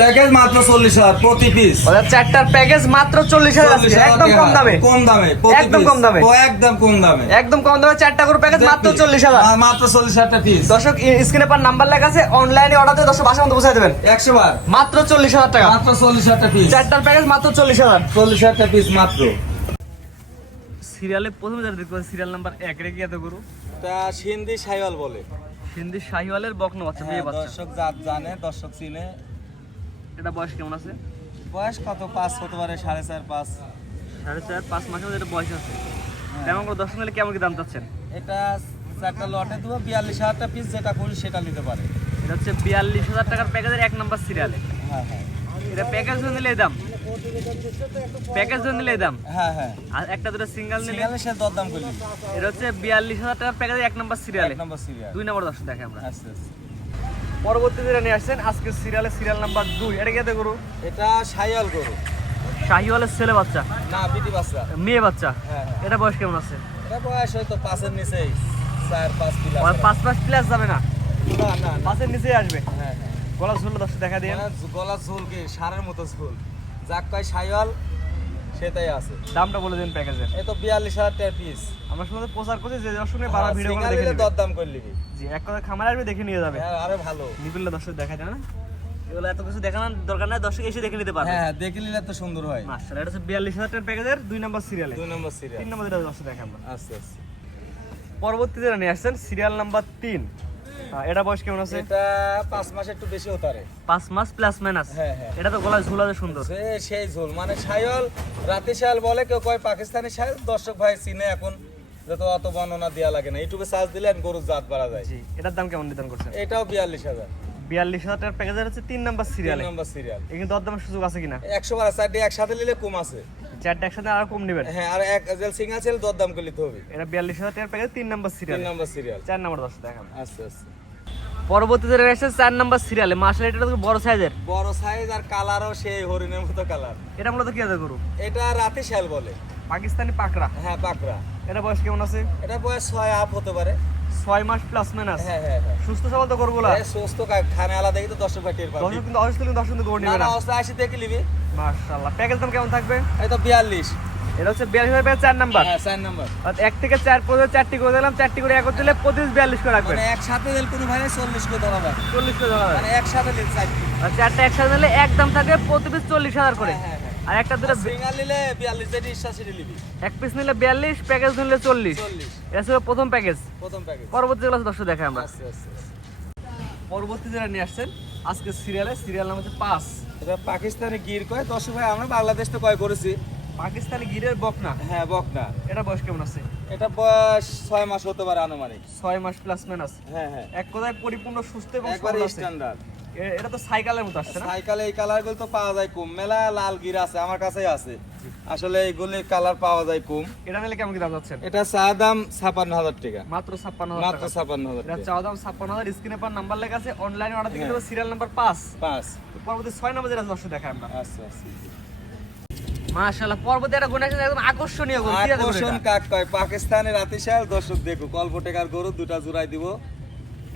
Package মাত্র 40,000 প্রতি piece. চারটার প্যাকেজ মাত্র 40,000, একদম কম দামে, কম দামে, একদম কম দামে, একদম কম দামে, একদম কম দামে। চারটা গরু প্যাকেজ মাত্র 40,000, মাত্র 40,000 পিস। দর্শক স্ক্রিনে পার নাম্বার লেখা আছে, অনলাইনে অর্ডার দিয়ে দর্শক বাসার মধ্যে পৌঁছে দেবেন 100 বার, মাত্র 40,000 টাকা, মাত্র 40,000 পিস। চারটার প্যাকেজ মাত্র 40,000, 40,000 পিস মাত্র। সিরিয়ালে প্রথমে যারা দেখতে পাচ্ছি সিরিয়াল নাম্বার 1 রে কি এত গরু? এটা সিন্ধি শাইওয়াল বলে, হিন্দি শাহিওয়ালের বকনা বাচ্চা, মেয়ে বাচ্চা। দর্শক জাত জানে, দর্শক চিনে। এটা বয়স কেমন আছে? বয়স কত 5 হতে পারে, 4.5 5, 4.5 মাসের মধ্যে এটা বয়স আছে। তেমন করে দর্শক নিলে কেমন কি দাম চাচ্ছেন? এটা চারটা লটে দেবো 42,000 পিস, যেটা খুশি সেটা নিতে পারে। এটা হচ্ছে 42,000 টাকার প্যাকেজের 1 নাম্বার সিরিয়ালে। হ্যাঁ হ্যাঁ, এটা প্যাকেজ ধরে নিলে এই দাম, প্যাকেজ ধরে নিলে এই দাম। হ্যাঁ হ্যাঁ, আর একটা দুটো সিঙ্গেল নিলে সিঙ্গেলে সে দরদাম করলি। এটা হচ্ছে 42,000 টাকার প্যাকেজের 1 নাম্বার সিরিয়ালে, 1 নম্বর সিরিয়াল। 2 নাম্বার দর্শক দেখে আমরা। আচ্ছা আচ্ছা, পরবর্তী যেটা নিয়ে আসছেন আজকে সিরিয়ালে সিরিয়াল নাম্বার 2, এটা কি এত গরু? এটা শাইওয়াল গরু, শাহিওয়ালের ছেলে বাচ্চা, না বিটি বাচ্চা। মেয়ে বাচ্চা। হ্যাঁ হ্যাঁ, এটা বয়স কেমন আছে? এটা বয়স হয়তো 5 এর নিচেই, 4-5 প্লাস। আর 5 মাস প্লাস যাবে না, না না না, 5 এর নিচেই আসবে। হ্যাঁ হ্যাঁ, গলা ঝুল দর্শক দেখা দিয়ে। গলা ঝোল কি সারের মতো ঝোল, যাক কয় শাইওয়াল সেটাই আছে। দামটা বলে দিন প্যাকেজের। এই তো 42,000 টাকা পিস। আমরা শুধু প্রচার করছি, যে দর্শকে বারা ভিডিও করে সিঙ্গেল দেখে নিলে নেবে। দরদাম করে নিবি। জি, এক কথা খামারে আসবে দেখে নিয়ে যাবে। হ্যাঁ, আরে ভালো। নিবিল্লা দর্শক দেখা যায় না, এগুলো এত কিছু দেখানোর দরকার নাই, দর্শক এসে দেখে নিতে পারবে। হ্যাঁ, দেখে নিলে তো সুন্দর হয়। মাশাআল্লাহ, এটা হচ্ছে 42,000 টাকার প্যাকেজের 2 নাম্বার সিরিয়ালে, 2 নম্বর সিরিয়াল। 3 নাম্বার যেটা দর্শক দেখে আমরা। আচ্ছা আচ্ছা, পরবর্তী যেটা নিয়ে আসছেন সিরিয়াল নাম্বার 3, এটা বয়স কেমন আছে? এটা 5 মাস একটু বেশি হতে পারে। 5 মাস প্লাস মাইনাস। হ্যাঁ হ্যাঁ, এটা তো গলায় ঝুল আছে সুন্দর। সেই ঝোল মানে শাইওয়াল, রাতে শাইওয়াল বলে, কেউ কয় পাকিস্তানি শাইওয়াল। দর্শক ভাই চিনে এখন, যত অত বর্ণনা দেওয়া লাগে না, ইউটিউবে সার্চ দিলে গরুর জাত বাড়া যায়। জি, এটার দাম কেমন নির্ধারণ করছেন? এটাও 42,000, 42,000 টাকার প্যাকেজের হচ্ছে 3 নাম্বার 3 সিরিয়ালে। নম্বর সিরিয়াল। এখানে দরদামের সুযোগ আছে কিনা? 100 বার চারটে একসাথে নিলে কম আছে। চারটা একসাথে আর কম নেবেন? হ্যাঁ, আর এক জেল সিঙ্গেল ছেলে দরদাম করে নিতে হবে। এটা 42,000 টাকার প্যাকেজ 3 নাম্বার 3 সিরিয়াল, নম্বর সিরিয়াল। 4 নাম্বার দর্শক দেখান। আচ্ছা আচ্ছা, পরবর্তী যেটা আসছে 4 নাম্বার সিরিয়ালে, মাশাআল্লাহ এটা তো বড় সাইজের। বড় সাইজ আর কালারও সেই হরিণের মতো কালার। এটা মূলত কি আছে গরু? এটা রাতে শাইওয়াল বলে, পাকিস্তানি পাকড়া। হ্যাঁ পাকড়া। এটা বয়স কেমন আছে? এটা বয়স 6 আপ হতে পারে। 6 মাস প্লাস মাইনাস। হ্যাঁ হ্যাঁ হ্যাঁ, সুস্থ সবল তো গরুগুলা। সুস্থ খানে আলাদা দেখি তো দর্শক ভাই টের পাবে। দর্শক কিন্তু অবশ্যই কিন্তু দর্শক কিন্তু গরু না নেবে না, না। অবস্থা আসি দেখে নিবি। মাশাআল্লাহ, প্যাকেজ দাম কেমন থাকবে? এই তো 42। এটা হচ্ছে 42,000 প্যাকেজ 4 নাম্বার। হ্যাঁ, 4 নম্বর। আর 1 থেকে 4 পর্যন্ত 4টি করে দিলাম, 4টি করে এক দিলে 42 করে রাখবেন। মানে একসাথে দিল কোনো ভাই 40 করে ধরা যায়। 40 করে ধরা মানে একসাথে দিল চারটি। আর 4টা একসাথে নিলে একদম থাকবে প্রতি পিস 40,000 করে। হ্যাঁ হ্যাঁ, আর একটা দুটো সিঙ্গেল নিলে 42 যেটি ইচ্ছা সেটি নিবি। এক পিস নিলে 42, প্যাকেজ নিলে 40। 40 এটা ছিল প্রথম প্যাকেজ। প্রথম প্যাকেজ। পরবর্তী যেগুলো আছে দর্শক দেখাই আমরা। আচ্ছা আচ্ছা, পরবর্তী যেটা নিয়ে আসছেন আজকে সিরিয়ালে, সিরিয়াল নাম হচ্ছে 5। এটা পাকিস্তানি গির কয়। দর্শক ভাই আমরা বাংলাদেশ তো কয় করেছি। পাকিস্তানি গিরের বকনা। হ্যাঁ, বকনা। এটা বয়স কেমন আছে? এটা বয়স 6 মাস হতে পারে আনুমানিক। 6 মাস প্লাস মাইনাস। হ্যাঁ হ্যাঁ, এক কথায় পরিপূর্ণ সুস্থ এবং একবারে সবল আছে। স্ট্যান্ডার্ড। এটা তো সাইকেলের মতো আসছে না? সাইকেলে এই কালার গুলো তো পাওয়া যায় কম। মেলা লাল গির আছে, আমার কাছেই আছে। আসলে এইগুলি কালার পাওয়া যায় কম। এটা নিলে কেমন কি দাম যাচ্ছেন? এটা চা দাম 56,000 টাকা, মাত্র 56,000 মাত্র টাকা। 56,000 এটা টাকা। চাওয়া দাম 56,000, স্ক্রিনে পার নাম্বার লেখা আছে, অনলাইনে অর্ডার দিতে হ্যাঁ। হবে সিরিয়াল নাম্বার 5। 5। পরবর্তী 6 নম্বর যেটা দর্শক দেখাই আমরা। আচ্ছা আচ্ছা, মাশাআল্লাহ, পরবর্তী একটা গুণ আছে একদম আকর্ষণীয় গুণ। কি আছে আকর্ষণ কাক কয় পাকিস্তানের রাতিশাল। দর্শক দেখো, অল্প টাকার গরু দুটা জোড়াই দিব।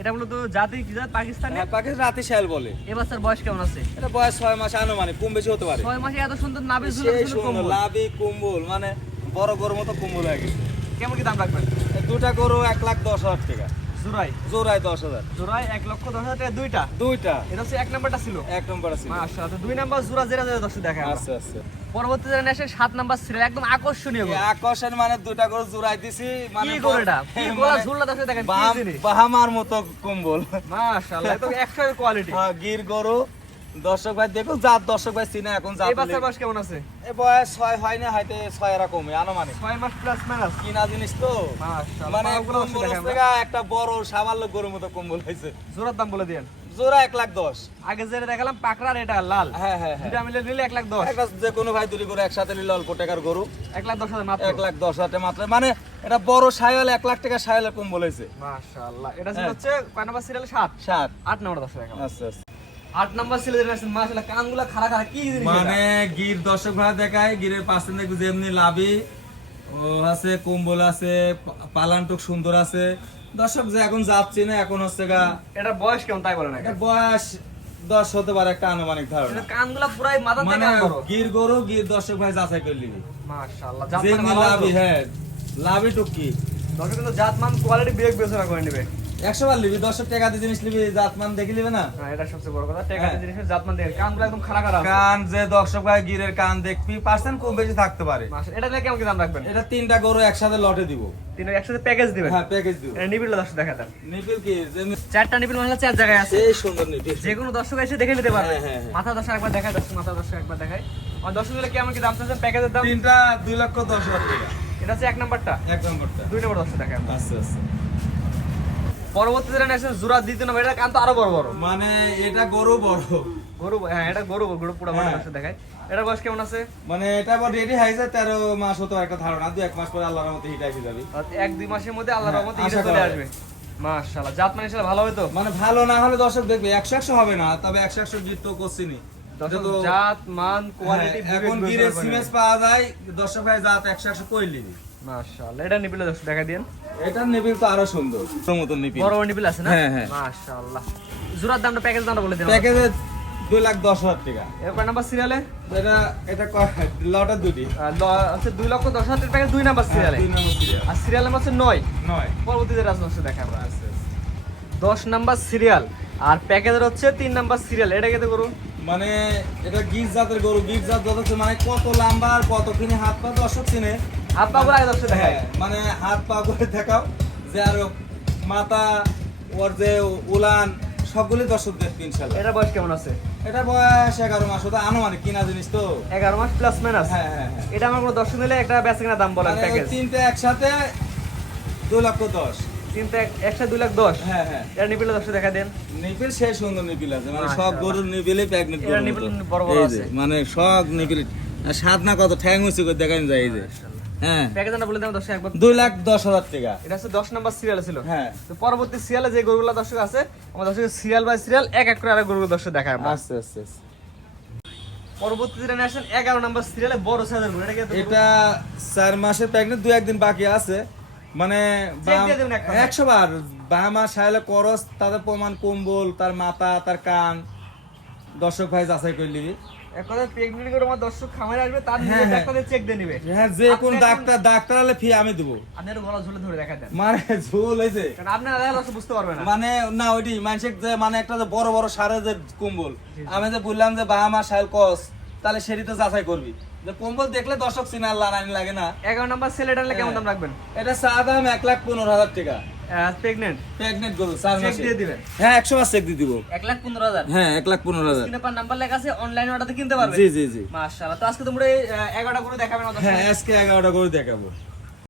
এটা মূলত জাতি কি জাত? পাকিস্তানি। হ্যাঁ, পাকিস্তান রাতিশাল বলে। এই বাচ্চার বয়স কেমন আছে? এটা বয়স 6 মাস আনুমানিক, কম বেশি হতে পারে। 6 মাসে এত সুন্দর নাভি ঝুলে সেই ঝুলে সুন্দর কম্বল। লাভি কুম্বল, মানে বড় গরুর মতো কুম্বল হয়ে গেছে। কেমন কি দাম রাখবেন? এই দুটা গরু 1,10,000 টাকা, জোড়াই। জোড়ায় 10,000। জোড়াই 1,10,000 টাকা দুইটা। দুইটা। এটা হচ্ছে 1 নাম্বারটা ছিল। 1 নম্বর আছে। মাশাআল্লাহ, তো 2 নাম্বার জোড়া যেটা যেটা দর্শক দেখাই আমরা। আচ্ছা আচ্ছা, পরবর্তী যেটা নিয়ে আসে 7 নাম্বার সিরিয়াল, একদম আকর্ষণীয় গুণ। এই আকর্ষণ মানে দুটা গরু জোড়াই দিছি। মানে কি করে এটা? কি গলা ঝুলটা দর্শক দেখেন কি জিনিস। বাহামার মতো কুম্বল। মাশাআল্লাহ, একদম 100 এর কোয়ালিটি। হ্যাঁ, গির গরু। দর্শক ভাই দেখো, জাত দর্শক ভাই চিনে এখন জাত। এই বাচ্চার বয়স কেমন আছে? এই বয়স 6 হয় না, হয়তো 6 এরকমই আনুমানিক। 6 মাস প্লাস মাইনাস। কিনা জিনিস তো, মাশাআল্লাহ, মানে পাগুলো দর্শক কুম্বল দেখাই আমরা। থেকে একটা বড় সামান্য গরুর মতো কুম্বল হয়েছে। জোড়ার দাম বলে দেন। জোড়া 1,10,000। আগে যেটা দেখালাম পাকড়ার, এটা লাল। হ্যাঁ হ্যাঁ হ্যাঁ, দুটা মিলে নিলে 1,10,000। একটা যে কোনো ভাই দুটি গরু একসাথে নিলে অল্প টাকার গরু 1,10,000 মাত্র। 1,10,000 টাকা মাত্র। মানে এটা বড় সাইওয়াল 1,00,000 টাকা সাইওয়ালের কুম্বল হয়েছে। মাশাআল্লাহ, এটা ছিল হ্যাঁ। হচ্ছে কয় নাম্বার সিরিয়াল? 7। 7। 8 নাম্বার দর্শক দেখাম। আচ্ছা আচ্ছা, 8 নাম্বার সিরিয়াল যেটা আছে, মাশাআল্লাহ কানগুলা খাড়া খাড়া, কি জিনিস এটা? মানে গির দর্শক ভাই দেখায়, গিরের পাশে দেখো যেমনি লাভি ও আছে, কুম্বল আছে, পালানটুক সুন্দর আছে। দর্শক যে এখন যাচ্ছে না, এখন হচ্ছে গা এটা বয়স কেমন তাই বলে না? এটা বয়স 10 হতে পারে একটা আনুমানিক ধারণা। কানগুলা পুরাই মাথা থেকে মানে কান বড়। গির গরু গির দর্শক ভাই যাচাই করে নিবি। মাশাআল্লাহ, যে জাতমান ভালো লাভই, আছে। হ্যাঁ লাভই টুকি। দর্শক কিন্তু জাতমান কোয়ালিটি বিবেচনা করে নেবে। 100 বার নিবি, দর্শক টাকা দিয়ে জিনিস নিবি, জাতমান দেখে নিবে না। হ্যাঁ, এটা সবচেয়ে বড় কথা। টাকাতে হ্যাঁ। জিনিসের জাতমান দেখে কানগুলা একদম খাড়া খাড়া আছে। কান যে দর্শক ভাই গিরের কান দেখবি পার্সেন্ট কম বেশি থাকতে পারে। এটা নিয়ে কেমন কি দাম রাখবেন? এটা 3টা গরু একসাথে লটে দিব। তিনটা একসাথে প্যাকেজ দিবেন? হ্যাঁ প্যাকেজ দিব। এটা নিবিড় দর্শক দেখা দেন। নিপিল কি চারটা নিবিড় মশলা 4 জায়গায় আছে। সেই সুন্দর নিপিল। যে কোনো দর্শক এসে দেখে নিতে পারবে। হ্যাঁ, হ্যাঁ, হ্যাঁ। মাথা দর্শক একবার দেখায়, দর্শক মাথা দর্শক একবার দেখায়। আর দর্শক দিলে কেমন কি দাম চাচ্ছেন প্যাকেজের দাম? 3টা 2,10,000 টাকা। এটা হচ্ছে 1 নাম্বারটা, এক নম্বরটা। 2 নম্বর দর্শক দেখায়। আচ্ছা আচ্ছা। পরবর্তী যেটা নেছেন জোড়া দ্বিতীয় নম্বর, এটা কান তো আরো বড় বড়। মানে এটা গরু বড়। গরু, হ্যাঁ এটা গরু পুরো বড় হ্যাঁ। দর্শক দেখায়। এটার বয়স কেমন আছে? মানে এটা আবার রেডি হয়েছে 13 মাস হতো একটা ধারণা, 2-1 মাস পরে আল্লাহর রহমতে হিট এসে যাবে। 1-2 মাসের মধ্যে আল্লাহর হ্যাঁ, রহমতে আশা এটা চলে করা আসবে। মাশাআল্লাহ, জাত মানে ইনশাআল্লাহ ভালো হবে তো? মানে ভালো না হলে দর্শক দেখবে 100 হবে না, তবে 100 জিত তো করছিনি। দর্শক এটা তো- জাত মান কোয়ালিটি হ্যাঁ, এখন গিরের সিমেন্স পাওয়া যায়, দর্শক ভাই জাত 100 কই লিবি। মাশাআল্লাহ, এটা নিপিলে দর্শক দেখা দেন। এটার নিপিল তো আরো সুন্দর, তোর মতন নিপিল। বড় বড় নিপিল আছে না? হ্যাঁ, হ্যাঁ। মাশাআল্লাহ। জোড়ার দামটা প্যাকেজ দামটা বলে দিন। প্যাকেজে 2,10,000 টাকা। এরপর নাম্বার সিরিয়ালে এটা লটে দুটি। হচ্ছে 2,10,000 প্যাকেজ 2 নাম্বার সিরিয়ালে। 2 নম্বর সিরিয়াল। আর সিরিয়াল নাম্বার হচ্ছে 9। 9। পরবর্তীতে রাজবংশ দেখা আমরা। আচ্ছা, আচ্ছা। 10 নাম্বার সিরিয়াল আর প্যাকেজের হচ্ছে 3 নাম্বার সিরিয়াল। এটা কেটে করুন। মানে এটা গির জাতের গরু, গির জাত যত হচ্ছে মানে কত লম্বা আর কতখানি হাত পা দর্শক চিনে। হাত পা গুলো আগে দর্শক দেখায়। হ্যাঁ, মানে হাত পা করে দেখাও যে আর মাথা ওর যে উলান সবগুলি দর্শক দেখবে ইনশাআল্লাহ। এটার বয়স কেমন আছে? এটা বয়স 11 মাস, ওটা আনুমানিক কিনা জিনিস তো। 11 মাস প্লাস মাইনাস। হ্যাঁ হ্যাঁ হ্যাঁ। এটা আমার কোনো দর্শক নিলে একটা বেচা কিনা দাম বলেন মানে ওই প্যাকেজ। তিনটে একসাথে 2,10,000। তিনটা একসাথে 2,10,000। হ্যাঁ হ্যাঁ। এটা নিপিলে দর্শক দেখা দেন। নিপিল সেই সুন্দর নিপিল আছে, মানে সব মাশাআল্লাহ। গরুর নিপিলই প্রেগনেন্ট এরা গরুর নিপিল মতো। বড় বড় এই আছে। যে, মানে সব নিপিল আর স্বাদ না কত ঠ্যাং হইছে করে দেখান যায় এই যে। হ্যাঁ প্যাকেজ দামটা বলে দেন দর্শক একবার। 2,10,000 টাকা। এটা হচ্ছে 10 নাম্বার সিরিয়ালে ছিল। হ্যাঁ। তো পরবর্তী সিরিয়ালে যে গরুগুলো দর্শক আছে, আমরা দর্শক সিরিয়াল বাই সিরিয়াল এক এক করে আরেক গরুগুলো দর্শক দেখায় আমরা। আচ্ছা আচ্ছা আচ্ছা। পরবর্তী যেটা নিয়ে আসেন 11 নাম্বার সিরিয়ালে বড় সাইজের গরু। এটা কি এটা 4 মাসের প্রেগনেন্ট, 2-1 দিন বাকি আছে। মানে চেক দিয়ে দেবেন এক কথায়। 100 বার বামা সাইলে করস, তাদের প্রমাণ কম্বল, তার মাথা, তার কান দর্শক ভাই যাচাই করে নিবি। এক কথায় প্রেগন্যান্ট গরু আমার দর্শক খামারে আসবে, তার হ্যাঁ, নিজের হ্যাঁ। ডাক্তারের চেক দিয়ে নিবে। হ্যাঁ, যে কোন আপনি এখন- ডাক্তার হলে ফি আমি দেবো। আপনি একটু গলা ঝুলে ধরে দেখা দেন, মানে ঝোল হয়েছে কারণ আপনি না দেখালে দর্শক বুঝতে পারবে না। মানে না ওইটি মানুষের যে মানে একটা যে বড় বড় সারে যে কম্বল, আমি যে বললাম যে বাহামা সাইল কস, তাহলে সেটি তো যাচাই করবি যে কম্বল দেখলে দর্শক চিনার লাগানি লাগে না। 11 নাম্বার সেল এটা নিলে কেমন দাম রাখবেন? এটা চা দাম 1,15,000 টাকা। প্রেগন্যান্ট প্রেগনেন্ট গরু 4 চেক মাসে দিয়ে দিবেন। হ্যাঁ 100 বার চেক দিয়ে দিব। 1,15,000। হ্যাঁ 1,15,000। স্ক্রিনে পার নাম্বার লেখা আছে, অনলাইন অর্ডার কিনতে পারবেন। জি জি জি। মাশাআল্লাহ। তো আজকে তোমরা 11টা করে দেখাবেন আমাদের। হ্যাঁ আজকে 11টা গরু দেখাবো।